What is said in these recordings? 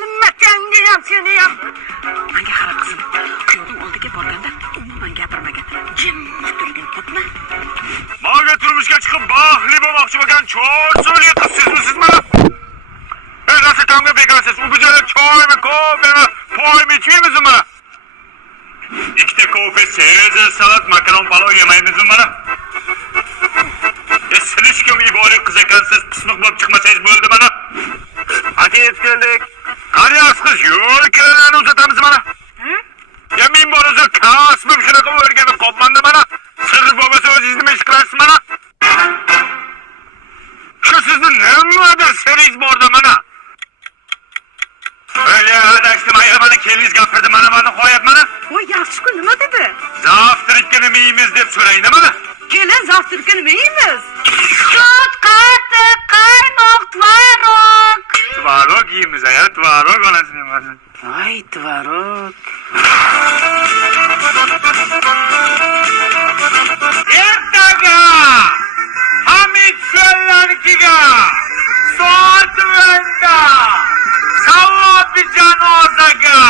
Nimakangniyam seniyam. Menga qara qizim. Kuyovning oldiga borganda umuman gapirmagan. Jim turgin, xo'pmi? Menga turmushga chiqib baxtli bo'lmoqchi bo'lgan cho'rsuli qizsizmisiz mana? Nasıl kavga bekarsiz? Bu güzel çayımı, kahvemi, payımı içmeyemiz mi? İkide kahve, seyirci, salat, makaron falan yemeğimiz mi? Siz kim ibaret kız ekansız pısmık bulup çıkmasayız böldü bana. Hadi etkiledik. Karıyaz kız, yol kirelerini uzatamız bana. Yemin boruzu kasmım şuna kıvırgeni kopmandı bana. Sır babası öz iznime işkılarsın bana. Şu sizin ne vardır seriz borda bana? Öyle arkadaşım ayırmanı keliniz gapırdı bana koyat bana. Voy, yaxshi ku, nima dedi? Zaftirikini miyimiz deb so'raydi bana. Kelin zaftirkini miyimiz? Sut, qatiq, qaymoq, tvorog. Tvorog yiyimiz ya, tvorog onasini yemasi. Voy, tvorog. Ertaga Hamid Sho'llanikiga soat 'da savobi janozaga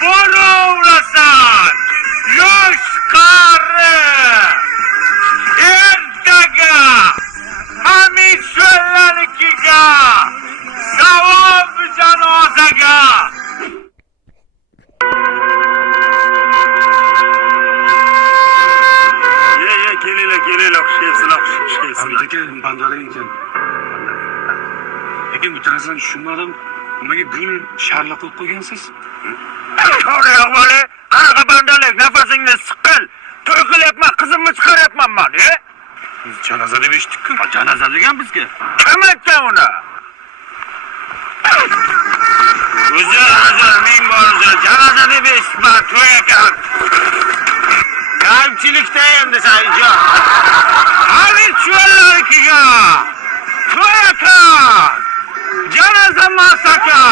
boravrasan yosh qari. Ertaga Hamid Sho'llanikiga savobi janozaga. Kelinglar, xush kelsin. Lekin bandalar ekan. Lekin bu tarzdan tushunmadim. Nimaga gul sharla qilib qo'ygansiz? To'g'ri yo'qmali. Qanaqa bandalik, nafasingni siqil. To'y qilyapman, qizimni chiqaryapman men, Janoza deb eshitdik-ku. Janoza degan bizga. Kim aytgan uni? O'zi, men bor, janoza deb eshitman, to'y ekan. Kamchilikda endi sayjon. Hamid Sho'llanikiga to'y ekan. Janoza masaka.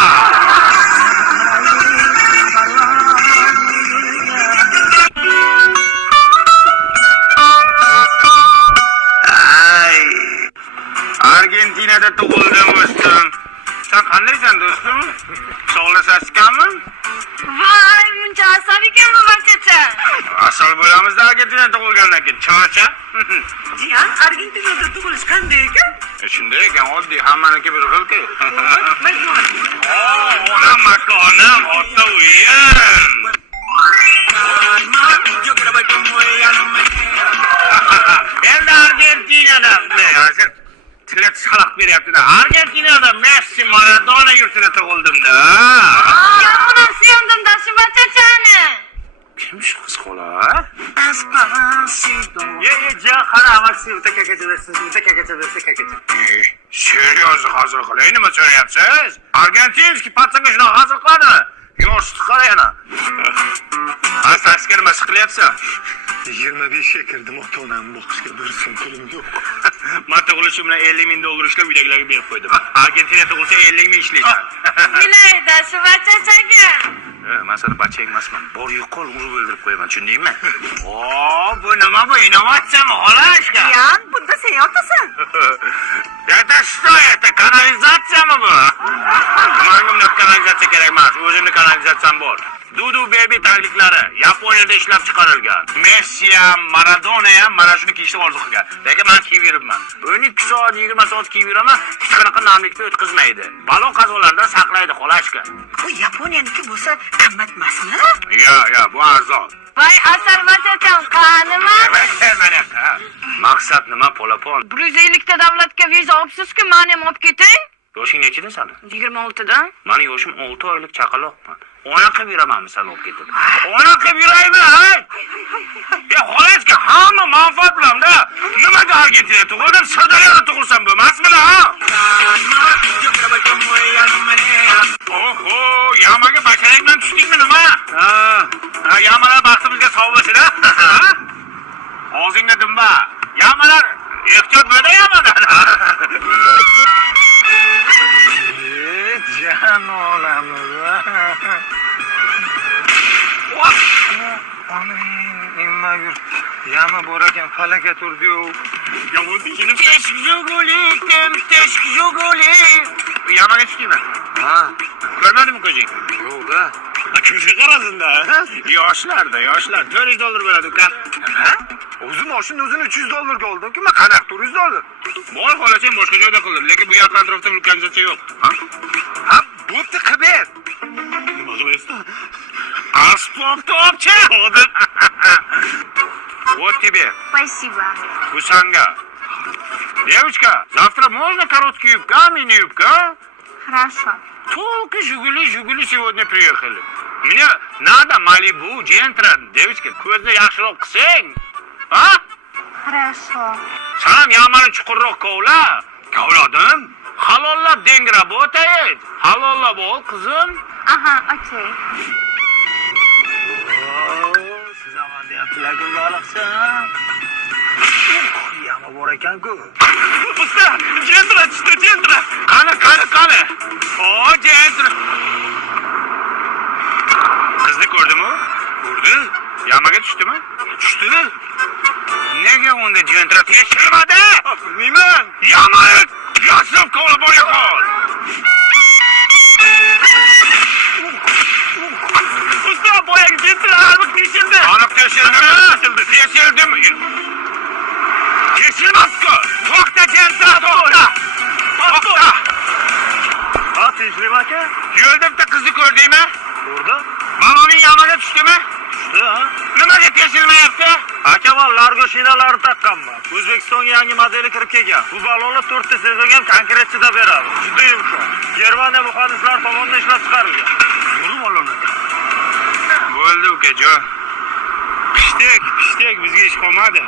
Argentinada tug'ildim, o'sdim. Sen qandaysan do'stim? Sog'lashasizmi? Voy, muncha asal ekanmi barchacha? Asal bo'lamiz-da Argentinada tug'ilgandan keyin. Chacha. Jiyan, Argentinada tug'ilish qanday ekan? Shunday ekan, oddiy hammaniki bir xil-ku. Makon. Ona makonim, ota uyim. Endi Argentinada tilak xalaq beryapti-da. Argentinada Messi, Maradona yurtida tug'ildim-da. Men uni sevdim-da, shu barchachani. Kim shu qiz qola? Qara, Maxi, o'takacha versin. Seryoz hazır qilay, nima so'rayapsiz? Argentinskiy patsanga shuna hazır qiladi. Yoshni qara yana. Asasiga nima qilyapsan? 25 ga kirdim, ota-onamni boqishga bir so'm pulim yo'q. Men tug'ilishim bilan 50 ming dollar ishlab uydagilarga berib qo'ydim. Argentinada tug'ilsa 50 ming ishlaysan. Bilayda, shu barchachaga. Men seni bachang emasman. Bor yo'qol urib o'ldirib qo'yaman, tushundingmi? Bu nima bu? Innovatsiyami, xolashka? Jiyan, bunda sen yotasan. Это что это? Kanalizatsiyami bu? Menga bunday kanalizatsiya kerak emas. O'zimning kanalizatsiyam bor. Dudu Baby tanliklari Yaponiyada ishlab chiqarilgan. Messi ham, Maradona ham mana shuni kiyishni orzu qilgan. Lekin men kiyib yuribman. 12 soat, 20 soat kiyib yuraman, hech qanaqa namlikni o'tkazmaydi. Balo qazolardan saqlaydi, xolashka. Bu Yaponiyaniki bo'lsa qimmat emasmi? Yo, bu arzon. Voy, asal barchacham, qanima? Mana maqsad nima, polapon? 150 ta davlatga viza olibsiz-ku, meni ham olib keting. Yoshing nechida sani? 26 da. Meni yoshim 6 oylik chaqaloqman. Ona qilib yuramanmi sen olib ketib? Ona qilib yuraymi, hay? Ya xolashka, hamma manfaat bilan-da. Nimaga Argentinada tug'ildim, Sirdaryoda tug'ilsam bo'lmasmi-la? Oho, yamaga basharang bilan tushdingmi nima? Yamalar baxtimizga sovg'asi-da. Og'zingda dumba. Yamalar ehtiyot bo'l-da yamadan. Jan olamiz. Nima yur? Yama bor ekan, falaka turdi-yu. Ya bu teshki jo'golik, yamaga tushdingmi? Ha, Ko'rmadimmi ko'zing? yo'q-da. Kimga qarasin-da? Yoshlarda. $400 bo'ladi uka. Ha? O'zim mashina o'zini $300 oldim-ku, men qanaqa $400? Bor xolasang boshqa joyda qildir, lekin bu yaqin atrofda vulkanizatsiya yo'q. Ha? Ha, bo'pti qilib ber. Nima qilyapsan? Asbobni olib-chi. Вот тебе. Спасибо. Усанга. Девочка, завтра можно короткие юбки, а мини-юбка? Хорошо. Только Жигули сегодня приехали. Мне надо Малибу, Джентра. Девочка, ko'zni yaxshiroq qilsang. А? Хорошо. Sanam yamani chuqurroq kovla. Kovladim. Halollab deng работает. Halollab ol, qizim. Ага, окей. Siz aman deyaptilar-ku, baliqsan. Yama bor ekan-ku. Usta, Jentra tushdi, Jentra. Qani. O, Jentra. Qizni ko'rdimi? Ko'rdi. Yamaga tushdimi? Tushdi. Nega unda Jentra tekshirmadi? Bilmayman. Yamani yasib kovlab boya qol. Usta, boyagi Jentra aniq teshildi. Aniq teshildimi? Teshilmas-ku. To'xta, Jentra, to'xta. Ha, tinchlik aka. Yo'lda bitta qizni ko'rdingmi? Ko'rdim. Baloning yamaga tushdimi? Tushdi, ha? Nimaga teshilmayapti? Aka, men largo shinalarni taqqanman. O'zbekistonga yangi modeli kirib kelgan. Bu balonlar 4 ta sezonga ham konkretchida beradi. Juda yumshoq. Germaniya muhandislar tomonidan ishlab chiqarilgan. Zo'r balonlar. Bo'ldi ukajon. Pishdik, bizga ish qolmadi.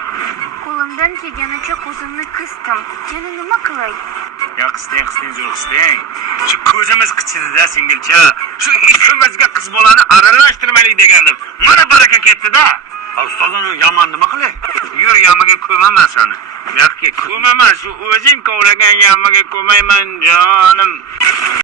Qo'limdan kelganicha ko'zimni qisdim. Yana nima qilay? Ya qisting, zo'r qisting. Shu ko'zimiz qichidi-da, singilcha. Shu ishimizga qiz bolani aralashtirmaylik degandim. Mana baraka ketdi-da. Ustozim, yomon nima qilay? Yur, yamaga ko'maman seni. Yo'qki, ko'maman. Shu o'zing kovlagan yamaga ko'mayman, jonim.